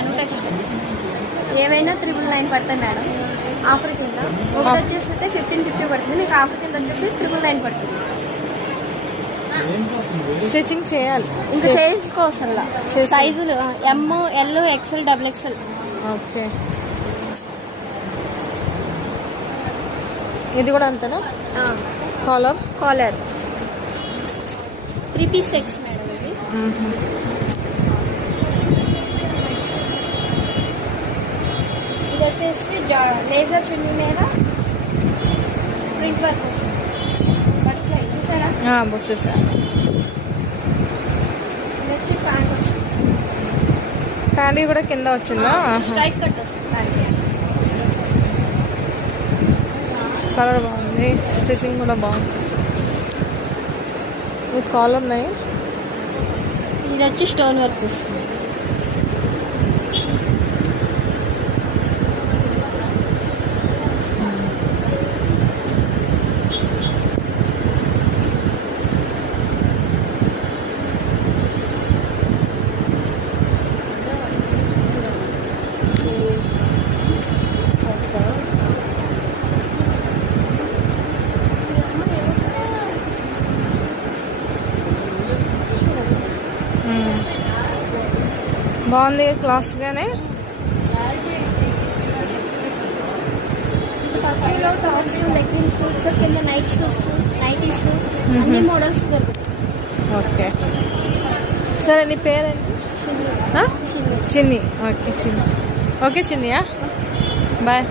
అనుటెక్స్ట్ ఏవైనా 999 పడుతుంది madam offer కింద. ఒకటి వచ్చేసి అయితే 1550 పడుతుంది, మీకు ఆఫర్ కింద వచ్చేసి 999 పడుతుంది. స్టిచ్చింగ్ చేయాలి ఇంకా చేయించుకోవచ్చు అలా సైజులు ఎమ్, ఎల్, ఎక్స్ఎల్, XXL. ఓకే, ఇది కూడా అంతేనా? కాలర్ 3 పీస్ సెట్స్ మేడం ఇది. ఇది వచ్చేసి లేజర్ చున్నీ మీద ప్రింట్ వర్క్ వస్తుంది. బటర్ఫ్లై చూసారా? చూసా. ఇది వచ్చి ఫ్యాంట్ వస్తుంది. ఫ్యాంట్ కూడా కింద వచ్చిందా? స్ట్రైట్ కట్ వస్తుంది ఫ్యాంట్. కలర్ బాగుంది, స్టిచ్చింగ్ కూడా బాగుంది. విత్ కాలర్ ఉన్నాయి. ఇది వచ్చి స్టోన్ వర్క్ వస్తుంది. బాగుంది, క్లాస్గానే. తక్కువలో టాప్స్, లెగ్గిన్స్, ఇంకా కింద నైట్ సూట్స్, నైటీస్ అన్ని మోడల్స్ దొరుకుతాయి. ఓకే, సరే. నీ పేరేంటి? చిన్ని. చిన్ని. ఓకే, చిన్ని. ఓకే చిన్నియా, బాయ్.